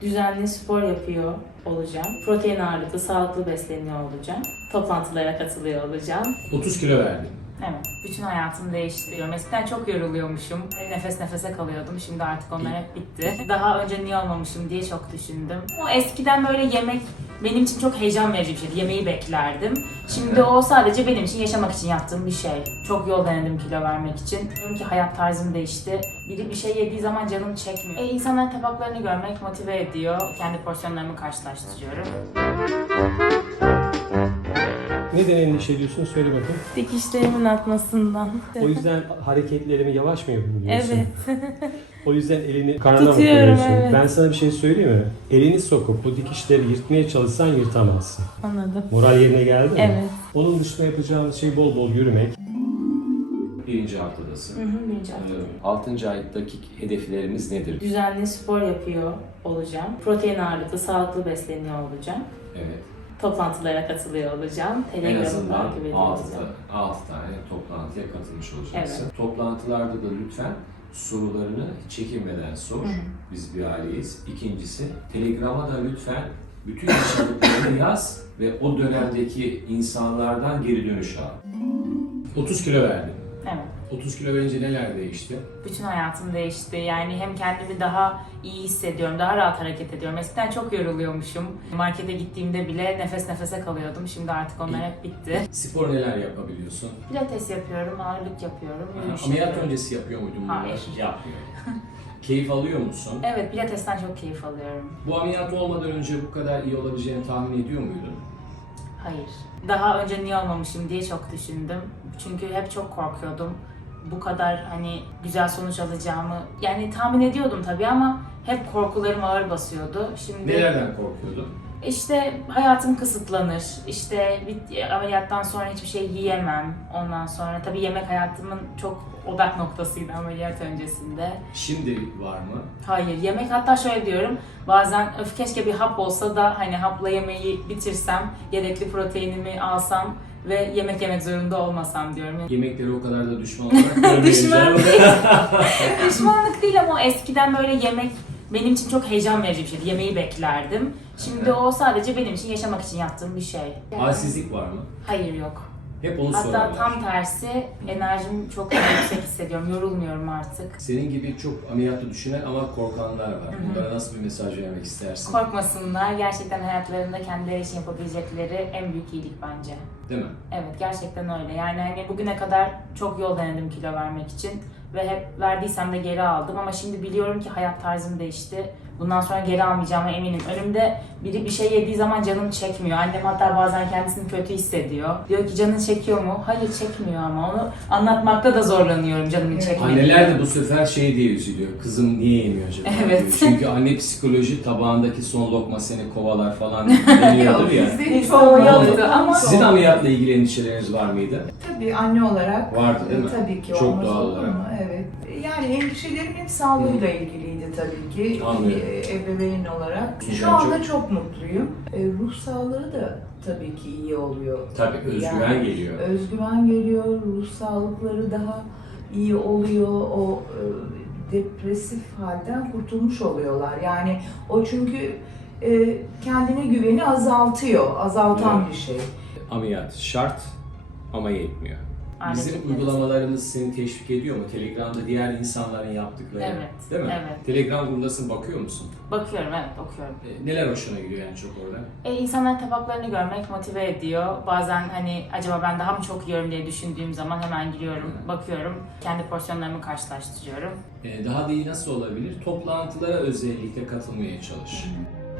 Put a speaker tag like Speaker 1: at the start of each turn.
Speaker 1: Düzenli spor yapıyor olacağım. Protein ağırlıklı, sağlıklı besleniyor olacağım. Toplantılara katılıyor olacağım.
Speaker 2: 30 kilo verdim.
Speaker 1: Evet. Bütün hayatımı değiştiriyorum. Eskiden çok yoruluyormuşum. Nefes nefese kalıyordum. Şimdi artık onlar hep bitti. Daha önce niye olmamışım diye çok düşündüm. O eskiden böyle yemek benim için çok heyecan verici bir şeydi. Yemeği beklerdim. Şimdi o sadece benim için, yaşamak için yaptığım bir şey. Çok yol denedim kilo vermek için. Diyorum ki hayat tarzım değişti. Biri bir şey yediği zaman canım çekmiyor. İnsanların tabaklarını görmek motive ediyor. Kendi porsiyonlarımı karşılaştırıyorum.
Speaker 2: Neden endişe ediyorsun? Söyle bakayım.
Speaker 1: Dikişlerimin atmasından.
Speaker 2: O yüzden hareketlerimi yavaş mı yapayım diyorsun?
Speaker 1: Evet.
Speaker 2: O yüzden elini karnına mı
Speaker 1: Tutuyorum,
Speaker 2: koyuyorsun?
Speaker 1: evet.
Speaker 2: Ben sana bir şey söyleyeyim mi? Elini sokup bu dikişleri yırtmaya çalışsan yırtamazsın.
Speaker 1: Anladım.
Speaker 2: Moral yerine geldi mi?
Speaker 1: Evet.
Speaker 2: Onun dışında yapacağımız şey bol bol yürümek. Birinci haftadasın.
Speaker 1: Birinci hafta.
Speaker 2: 6. aydaki hedeflerimiz nedir?
Speaker 1: Düzenli spor yapıyor olacağım. Protein ağırlıklı, sağlıklı besleniyor olacağım.
Speaker 2: Evet.
Speaker 1: Toplantılara katılıyor olacağım.
Speaker 2: En
Speaker 1: Telegram'ı
Speaker 2: azından
Speaker 1: takip ediyor
Speaker 2: 6
Speaker 1: olacağım.
Speaker 2: tane toplantıya katılmış olacaksın.
Speaker 1: Evet.
Speaker 2: Toplantılarda da lütfen sorularını çekinmeden sor. Biz bir aileyiz. İkincisi, Telegram'a da lütfen bütün yaşadıklarını yaz ve o dönemdeki insanlardan geri dönüş al. 30 kilo verdim.
Speaker 1: Evet.
Speaker 2: 30 kilo verince neler değişti?
Speaker 1: Bütün hayatım değişti. Yani hem kendimi daha iyi hissediyorum, daha rahat hareket ediyorum. Eskiden çok yoruluyormuşum. Markete gittiğimde bile nefes nefese kalıyordum. Şimdi artık onlar hep bitti.
Speaker 2: Spor neler yapabiliyorsun?
Speaker 1: Pilates yapıyorum, ağırlık yapıyorum, yürüyüş
Speaker 2: Ameliyat
Speaker 1: yapıyorum.
Speaker 2: öncesi yapıyor muydun bunları?
Speaker 1: Hayır.
Speaker 2: Yapmıyor. Keyif alıyor musun?
Speaker 1: Evet, pilatesten çok keyif alıyorum.
Speaker 2: Bu ameliyat olmadan önce bu kadar iyi olabileceğini tahmin ediyor muydun?
Speaker 1: Hayır. Daha önce niye olmamışım diye çok düşündüm. Çünkü hep çok korkuyordum. Bu kadar hani güzel sonuç alacağımı yani tahmin ediyordum tabii ama hep korkularım ağır basıyordu. Şimdi
Speaker 2: Nelerden korkuyordun?
Speaker 1: işte hayatım kısıtlanır. İşte bir ameliyattan sonra hiçbir şey yiyemem. Ondan sonra tabii yemek hayatımın çok odak noktasıydı ameliyat öncesinde.
Speaker 2: Şimdi var mı?
Speaker 1: Hayır, yemek hatta şöyle diyorum, bazen öf keşke bir hap olsa da hani hapla yemeği bitirsem, gerekli proteinimi alsam ve yemek yemek zorunda olmasam diyorum.
Speaker 2: Yemekleri o kadar da düşman olarak görmeyeceğim.
Speaker 1: Düşman değil. Düşmanlık değil ama o eskiden böyle yemek benim için çok heyecan verici bir şeydi. Yemeği beklerdim. Şimdi o sadece benim için, yaşamak için yaptığım bir şey.
Speaker 2: Halsizlik var mı?
Speaker 1: Hayır, yok.
Speaker 2: Hep onu
Speaker 1: Hatta
Speaker 2: sorarlar.
Speaker 1: tam tersi, enerjim çok yüksek hissediyorum, yorulmuyorum artık.
Speaker 2: Senin gibi çok ameliyatı düşünen ama korkanlar var. Bunlara nasıl bir mesaj vermek istersin?
Speaker 1: Korkmasınlar, gerçekten hayatlarında kendileri için yapabilecekleri en büyük iyilik bence.
Speaker 2: Değil mi?
Speaker 1: Evet, gerçekten öyle. Yani hani bugüne kadar çok yol denedim kilo vermek için ve hep verdiysem de geri aldım ama şimdi biliyorum ki hayat tarzım değişti. Bundan sonra geri almayacağıma eminim. Önümde biri bir şey yediği zaman canım çekmiyor. Annem hatta bazen kendisini kötü hissediyor. Diyor ki canın çekiyor mu? Hayır, çekmiyor ama onu anlatmakta da zorlanıyorum canımın çekmediğini.
Speaker 2: Anneler de bu sefer şey diye üzülüyor. Kızım niye yemiyor acaba?
Speaker 1: Evet.
Speaker 2: diyor. Çünkü anne psikoloji tabağındaki son lokma seni kovalar falan deniyordur ya.
Speaker 3: Bizde
Speaker 1: Çoğu yoktu ama
Speaker 2: Sizin ameliyatla ilgili endişeleriniz var mıydı?
Speaker 3: tabii anne olarak
Speaker 2: Vardı değil mi?
Speaker 3: tabii ki
Speaker 2: Çok
Speaker 3: olmaz
Speaker 2: doğal
Speaker 3: olur
Speaker 2: olarak.
Speaker 3: mu? Evet. Yani endişelerim hep sağlığıyla ilgiliydi tabii ki.
Speaker 2: Anlıyorum.
Speaker 3: Ebeveyn olarak.
Speaker 2: Yani
Speaker 3: Şu anda çok mutluyum. Ruh sağlığı da tabii ki iyi oluyor.
Speaker 2: Tabii özgüven
Speaker 3: Yani
Speaker 2: geliyor.
Speaker 3: Özgüven geliyor, ruh sağlıkları daha iyi oluyor. O depresif halden kurtulmuş oluyorlar. Yani o çünkü kendine güveni azaltan
Speaker 2: Evet.
Speaker 3: bir şey.
Speaker 2: Ameliyat şart ama yetmiyor. Bizim
Speaker 1: Alet
Speaker 2: uygulamalarımız seni teşvik ediyor mu? Telegram'da diğer insanların yaptıkları.
Speaker 1: Evet,
Speaker 2: Değil mi?
Speaker 1: evet.
Speaker 2: Telegram grubundasın, bakıyor musun?
Speaker 1: bakıyorum, evet, okuyorum.
Speaker 2: Neler hoşuna gidiyor yani çok orada?
Speaker 1: İnsanların tabaklarını görmek motive ediyor. Bazen hani acaba ben daha mı çok yiyorum diye düşündüğüm zaman hemen giriyorum, bakıyorum. Kendi porsiyonlarımı karşılaştırıyorum.
Speaker 2: Daha da iyi nasıl olabilir? Toplantılara özellikle katılmaya çalış.